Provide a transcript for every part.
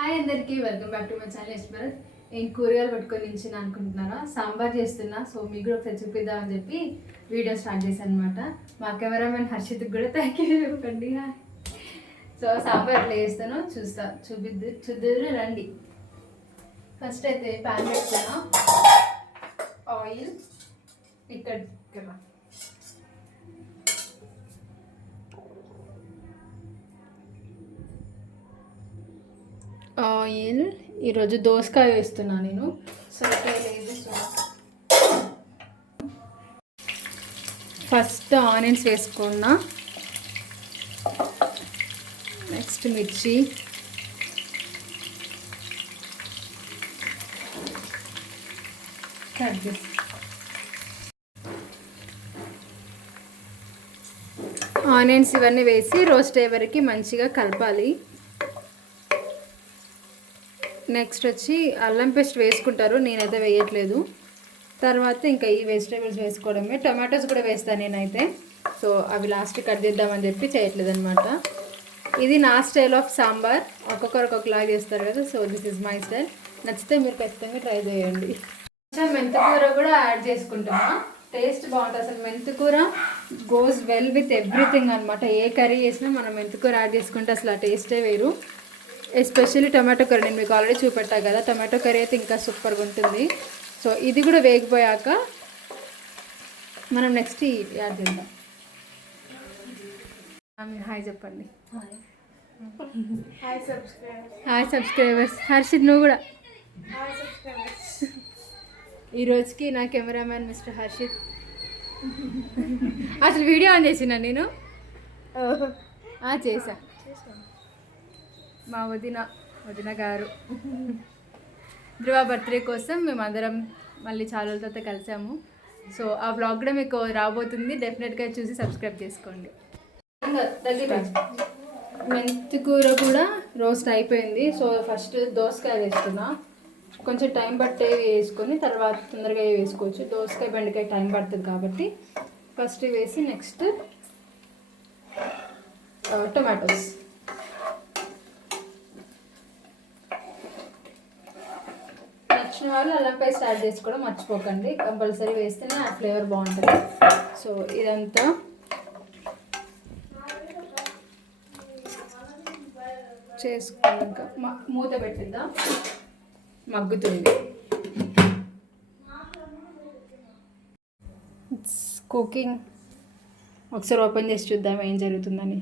Hi అందరికీ welcome back to my channel ఎస్మరత్. నేను కూరగాయలు పట్టుకొని నించుని అనుకుంటున్నారా, సాంబార్ చేస్తున్నా. సో మీకు కూడా ఒకసారి చూపిద్దామని చెప్పి వీడియో స్టార్ట్ చేశాను అనమాట. మా కెమెరామెన్ హర్షిత్కి కూడా థ్యాంక్ యూ చెప్పండి. సో సాంబార్ ఎట్లా చేస్తానో చూద్దురు రండి. ఫస్ట్ అయితే ప్యాన్ పెట్టుకున్నా, ఆయిల్ ఇక్కడ ఆయిల్. ఈరోజు దోసకాయ వేస్తున్నా నేను. సొరకాయ లేదు. సో ఫస్ట్ ఆనియన్స్ వేసుకున్నా, నెక్స్ట్ మిర్చి, కట్ చేసి ఆనియన్స్ ఇవన్నీ వేసి రోస్ట్ అయ్యే వరకు మంచిగా కలపాలి. నెక్స్ట్ వచ్చి అల్లం పేస్ట్ వేసుకుంటారు, నేనైతే వేయట్లేదు. తర్వాత ఇంకా ఈ వెజిటేబుల్స్ వేసుకోవడమే. టొమాటోస్ కూడా వేస్తాను నేనైతే. సో అవి లాస్ట్ కట్ చేద్దామని చెప్పి చేయట్లేదు అనమాట. ఇది నా స్టైల్ ఆఫ్ సాంబార్. ఒక్కొక్కరు ఒక్కొక్కలాగా చేస్తారు కదా. So this is my style. నచ్చితే మీరు ఖచ్చితంగా ట్రై చేయండి. కొంచెం మెంతికూర కూడా యాడ్ చేసుకుంటున్నా, టేస్ట్ బాగుంటుంది. అసలు మెంతికూర గోస్ వెల్ విత్ ఎవ్రీథింగ్ అనమాట. ఏ కర్రీ చేసినా మనం మెంతికూర యాడ్ చేసుకుంటే అసలు ఆ టేస్టే వేరు. ఎస్పెషల్లీ టొమాటో కర్రీ నేను మీకు ఆల్రెడీ చూపెట్టా కదా. టొమాటో కర్రీ అయితే ఇంకా సూపర్గా ఉంటుంది. సో ఇది కూడా వేగిపోయాక మనం నెక్స్ట్ యాడ్ చేద్దాం. హాయ్ చెప్పండి. Hi subscribers. హర్షిత్ నువ్వు కూడా. ఈరోజుకి నా కెమెరామ్యాన్ మిస్టర్ హర్షిత్. అసలు వీడియో ఆన్ చేసినా నేను చేసా. మా వదిన గారు ధ్రువ బర్త్డే కోసం మేమందరం మళ్ళీ చాలా రోజులతో కలిసాము. సో ఆ బ్లాగ్ కూడా మీకు రాబోతుంది. డెఫినెట్గా చూసి సబ్స్క్రైబ్ చేసుకోండి. మెంతి కూర కూడా రోస్ట్ అయిపోయింది. సో ఫస్ట్ దోసకాయ వేస్తున్నా. కొంచెం టైం పట్టే వేసుకొని తర్వాత తొందరగా వేసుకోవచ్చు. దోసకాయ బెండకాయ టైం పడుతుంది కాబట్టి ఫస్ట్ వేసి నెక్స్ట్ టొమాటోస్. నచ్చిన వాళ్ళు అల్లం పేస్ట్ యాడ్ చేసుకోవడం మర్చిపోకండి. కంపల్సరీ వేస్తేనే ఆ ఫ్లేవర్ బాగుంటుంది. సో ఇదంతా చేసుకున్నాక మూత పెట్టిద్దాం, మగ్గుతుంది. It's cooking. ఒకసారి ఓపెన్ చేసి చూద్దాం ఏం జరుగుతుందని.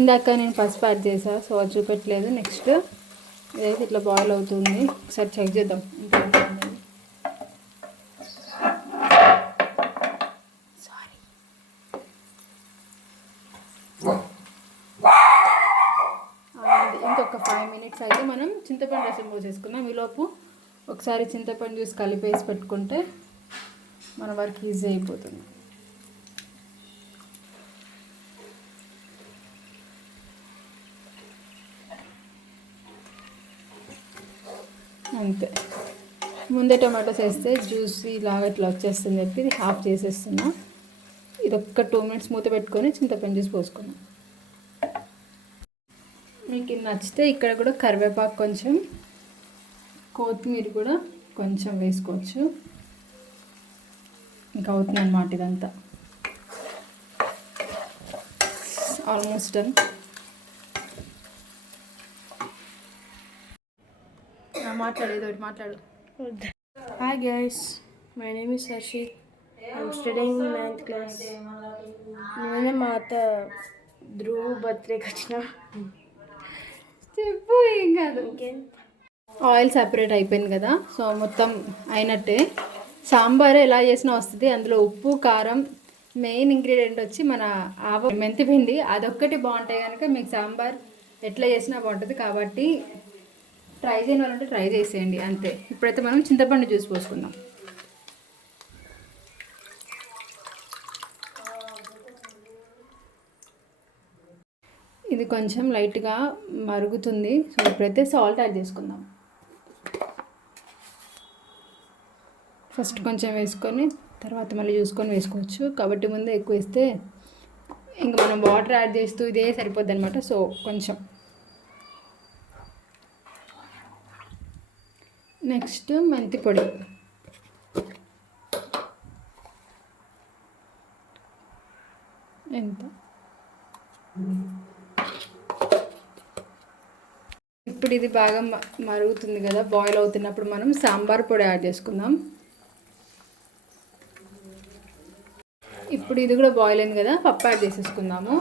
ఇందాక నేను పసుపు యాడ్ చేసా, సో అది చూపెట్టలేదు. నెక్స్ట్ ఇదైతే ఇట్లా బాయిల్ అవుతుంది. ఒకసారి చెక్ చేద్దాం ఇంకా సారీ. ఇంకొక 5 minutes అయితే మనం చింతపండు రసం పోసేసుకుందాం. ఈలోపు ఒకసారి చింతపండు జ్యూస్ కలిపేసి పెట్టుకుంటే మన వర్క్ ఈజీ అయిపోతుంది. అంతే. ముందే టొమాటోస్ వేస్తే జ్యూసీ లాగా ఇట్లా వచ్చేస్తుంది చెప్పి ఇది హాఫ్ చేసేస్తున్నా. ఇది ఒక్క 2 minutes మూత పెట్టుకొని చింతపండు జ్యూస్ పోసుకున్నాం. మీకు నచ్చితే ఇక్కడ కూడా కరివేపాకు కొంచెం, కొత్తిమీర కూడా కొంచెం వేసుకోవచ్చు. ఇంకా అవుతుంది అన్నమాట. ఇదంతా ఆల్మోస్ట్ డన్. మాట్లాడు. Hi guys, my name is Harshit. I'm studying in 9th class. నేను మా అత్త ధ్రువ బర్త్డేకి వచ్చిన. చెప్పు, ఏం కాదు. ఆయిల్ సపరేట్ అయిపోయింది కదా. సో మొత్తం అయినట్టే. సాంబార్ ఎలా చేసినా వస్తుంది. అందులో ఉప్పు, కారం, మెయిన్ ఇంగ్రీడియంట్ వచ్చి మన మెంతి పిండి. అదొక్కటి బాగుంటాయి కనుక మీకు సాంబార్ ఎట్లా చేసినా బాగుంటుంది. కాబట్టి ట్రై చేయని వాళ్ళంటే ట్రై చేసేయండి అంతే. ఇప్పుడైతే మనం చింతపండు జ్యూస్ పోసుకుందాం. ఇది కొంచెం లైట్గా మరుగుతుంది. సో ఇప్పుడైతే సాల్ట్ యాడ్ చేసుకుందాం. ఫస్ట్ కొంచెం వేసుకొని తర్వాత మళ్ళీ చూసుకొని వేసుకోవచ్చు. కాబట్టి ముందే ఎక్కువ వేస్తే ఇంకా మనం వాటర్ యాడ్ చేస్తూ ఇదే సరిపోద్ది అనమాట. సో కొంచెం నెక్స్ట్ మెంతి పొడి. ఎంత ఇప్పుడు ఇది బాగా మరుగుతుంది కదా, బాయిల్ అవుతున్నప్పుడు మనం సాంబార్ పొడి యాడ్ చేసుకుందాం. ఇప్పుడు ఇది కూడా బాయిల్ అయింది కదా, పప్పు యాడ్ చేసేసుకుందాము.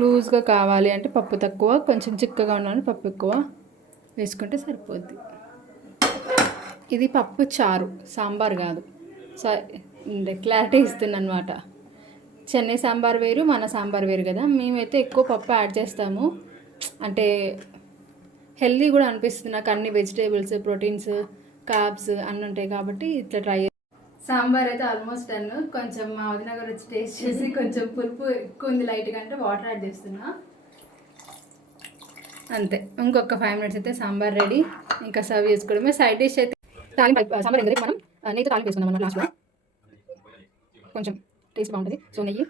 లూజ్గా కావాలి అంటే పప్పు తక్కువ, కొంచెం చిక్కగా ఉండాలని పప్పు ఎక్కువ వేసుకుంటే సరిపోద్ది. ఇది పప్పు చారు, సాంబార్ కాదు. క్లారిటీ ఇస్తుంది అనమాట. చెన్నై సాంబార్ వేరు, మన సాంబార్ వేరు కదా. మేమైతే ఎక్కువ పప్పు యాడ్ చేస్తాము, అంటే హెల్దీ కూడా అనిపిస్తుంది నాకు. అన్ని వెజిటేబుల్స్, ప్రోటీన్స్, కార్బ్స్ అన్నీ ఉంటాయి కాబట్టి ఇట్లా ట్రై. సాంబార్ అయితే ఆల్మోస్ట్ డన్. కొంచెం మా వదిన గారు వచ్చి టేస్ట్ చేసి కొంచెం పులుపు ఎక్కువ ఉంది లైట్గా అంటే వాటర్ యాడ్ చేస్తున్నా అంతే. ఇంకొక 5 minutes అయితే సాంబార్ రెడీ. ఇంకా సర్వ్ చేసుకోవడమే. సైడ్ డిష్ అయితే తాలింపు. సాంబార్ ఎందుకు మనం నెయ్యితో తాలింపు వేసుకుందాం మనం లాస్ట్లో, కొంచెం టేస్ట్ బాగుంటుంది. సో నెయ్యి,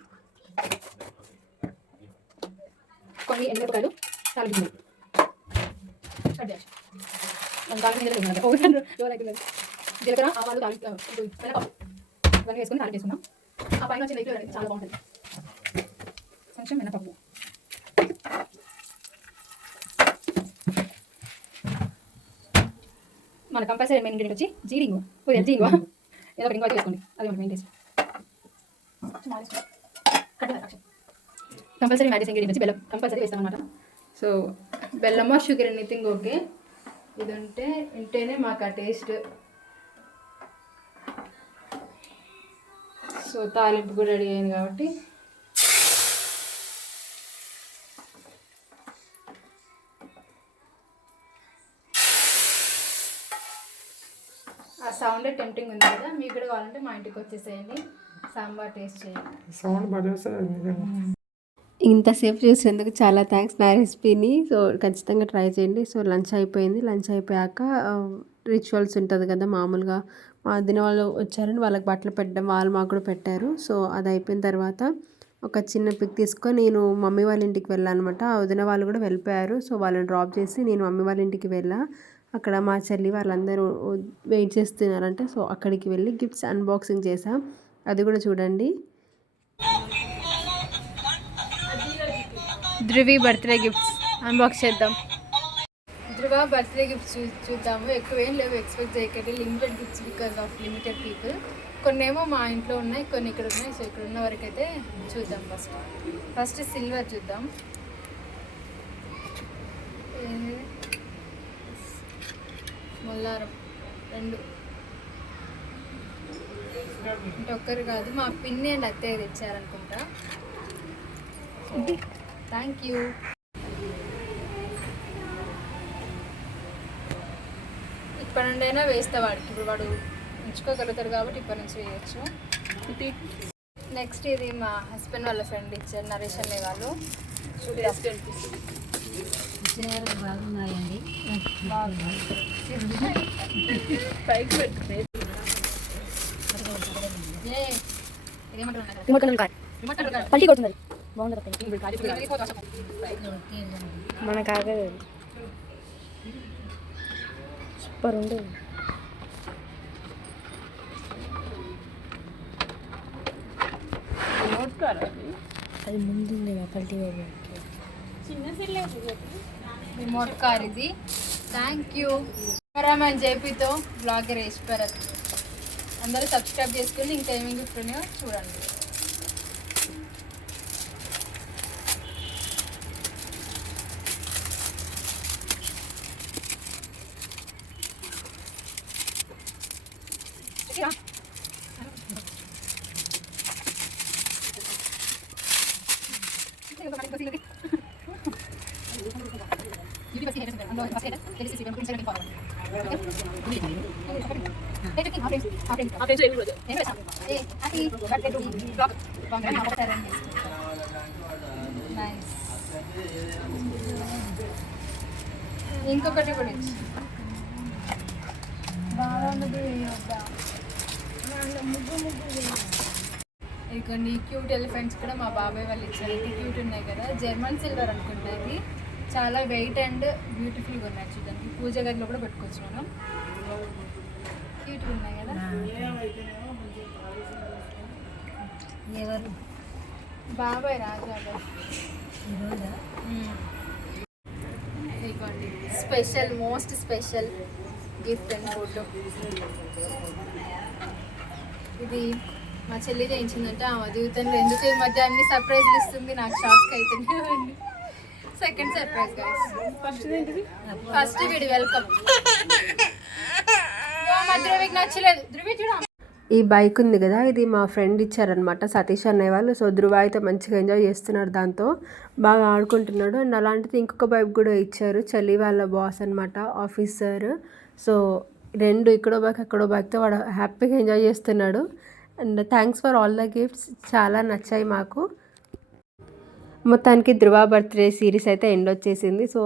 కొన్ని ఎండుమిరపకాయలు, తాలింపు జీలకర్ర, ఆవాలు, తాలింపు, ఇవన్నీ వేసుకొని తాలింపు వేసుకున్నాం. ఆ పైన వచ్చి నెయ్యి చాలా బాగుంటుంది. కొంచెం మినపప్పు, మన కంపల్సరీ మెయిన్ ఇంగ్రీడియంట్ వచ్చి జీడింగు, జీడింగు ఏదో ఒకటి ఇంకో వేసుకోండి, అది మనకి main taste. Compulsory marriage ingredient వచ్చి బెల్లం కంపల్సరీ వేస్తాం అనమాట. సో బెల్లమో షుగర్ ఎనీథింగ్ ఓకే. ఇది ఉంటేనే మాకు ఆ టేస్ట్. సో తాలింపు కూడా రెడీ అయింది కాబట్టి ఆ సౌండ్ టెంప్టింగ్ ఉంది కదా. మీకు కూడా కావాలంటే మా ఇంటికి వచ్చేసేయండి, సాంబార్ టేస్ట్ చేయండి. సౌండ్ బాగా. ఇంతసేపు చేసేందుకు చాలా థ్యాంక్స్ నా రెసిపీని. సో ఖచ్చితంగా ట్రై చేయండి. సో లంచ్ అయిపోయింది. లంచ్ అయిపోయాక రిచువల్స్ ఉంటుంది కదా, మామూలుగా మా వదిన వాళ్ళు వచ్చారని వాళ్ళకి బట్టలు పెట్టడం, వాళ్ళు మాకు కూడా పెట్టారు. సో అది అయిపోయిన తర్వాత ఒక చిన్న పిక్ తీసుకొని నేను మమ్మీ వాళ్ళ ఇంటికి వెళ్ళాను అనమాట. ఆ వదిన వాళ్ళు కూడా వెళ్ళిపోయారు. సో వాళ్ళని డ్రాప్ చేసి నేను మమ్మీ వాళ్ళ ఇంటికి వెళ్ళా. అక్కడ మా చెల్లి వాళ్ళందరూ వెయిట్ చేస్తున్నారంటే, సో అక్కడికి వెళ్ళి గిఫ్ట్స్ అన్బాక్సింగ్ చేసా. అది కూడా చూడండి. ధృవి బర్త్డే గిఫ్ట్స్ అన్బాక్స్ చేద్దాం. ధృవ బర్త్డే గిఫ్ట్స్ చూద్దాము. ఎక్కువ ఏం లేవు, ఎక్స్పెక్ట్ చేయకండి. Limited gifts because of limited people. కొన్ని ఏమో మా ఇంట్లో ఉన్నాయి, కొన్ని ఇక్కడ ఉన్నాయి. సో ఇక్కడ ఉన్న వరకు అయితే చూద్దాం. ఫస్ట్ సిల్వర్ చూద్దాం. మొల్లారం 2 అంటే ఒక్కరు కాదు, మా పిన్ని అండ్ అత్తయ్య తెచ్చారనుకుంటా. Thank you. ఇప్పటి నుండైనా వేస్తా వాడికి. ఇప్పుడు వాడు ఉంచుకోగలుగుతారు కాబట్టి ఇప్పటి నుంచి వేయచ్చు. నెక్స్ట్ ఇది మా హస్బెండ్ వాళ్ళ ఫ్రెండ్ ఇచ్చారు, నరేష్ అనే వాళ్ళు. బాగున్నాయండి. మన కాగదు సూపర్ ఉంది. అది ముందుంది పల్టీ రిమోట్ కార్ ఇది. Thank you. కెమెరామ్యాన్ జేపీతో బ్లాగర్ యశ్వరత్. అందరూ సబ్స్క్రైబ్ చేసుకుని ఇంకా ఏమేమి గిఫ్ట్ ఉన్నాయో చూడండి. Nice. ఇంకొకటి కూడా ఇచ్చి ఇదిగోండి క్యూట్ ఎలిఫెంట్స్ కూడా మా బాబాయ్ వాళ్ళు ఇచ్చారు. ఇది క్యూట్ ఉన్నాయి కదా, జర్మన్ సిల్వర్ అనుకుంటా. ఇది చాలా వెయిట్ అండ్ బ్యూటిఫుల్గా ఉన్నాయి చూడండి. పూజ గదిలో కూడా పెట్టుకోవచ్చు మనం. క్యూట్గా ఉన్నాయి కదా. ఎవరు బాబాయ్ రాజా ఇదిగోండి special, most special gift and photo. ఇది మా చెల్లి చేయించిందంటే ఆమె జీవితంలో ఎందుకు ఈ మధ్య అన్ని సర్ప్రైజ్లు ఇస్తుంది, నాకు షాక్ అవుతుంది. Second surprise guys. ఫస్ట్ వీడి వెల్కమ్. ధ్రువికి నచ్చలేదు. ధ్రువి చూడ ఈ బైక్ ఉంది కదా, ఇది మా ఫ్రెండ్ ఇచ్చారనమాట, సతీష్ అన్నయ్య వాళ్ళు. సో ధృవ అయితే మంచిగా ఎంజాయ్ చేస్తున్నాడు, దాంతో బాగా ఆడుకుంటున్నాడు. అండ్ అలాంటిది ఇంకొక బైక్ కూడా ఇచ్చారు, చెల్లి వాళ్ళ బాస్ అనమాట, ఆఫీసర్. సో రెండు ఇక్కడో బైక్ అక్కడో బైక్తో వాడు హ్యాపీగా ఎంజాయ్ చేస్తున్నాడు. And thanks for all the gifts, చాలా నచ్చాయి మాకు. మొత్తానికి ధృవ బర్త్డే సిరీస్ అయితే ఎండ్ వచ్చేసింది. So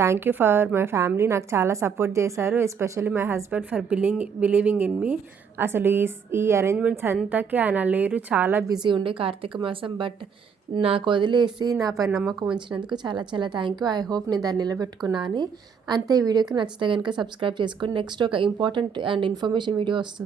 thank you for my family, నాకు చాలా సపోర్ట్ చేశారు, especially my husband for believing in me. అసలు ఈ అరేంజ్మెంట్స్ అంతాకి ఆయన లేరు, చాలా బిజీ ఉండే కార్తీక మాసం. బట్ నాకు వదిలేసి నాపై నమ్మకం ఉంచినందుకు చాలా చాలా థ్యాంక్ యూ. ఐ హోప్ నేను దాన్ని నిలబెట్టుకున్నాను. అంతే, ఈ వీడియోకి నచ్చితే కనుక సబ్స్క్రైబ్ చేసుకొని నెక్స్ట్ ఒక ఇంపార్టెంట్ అండ్ ఇన్ఫర్మేషన్ వీడియో వస్తుంది.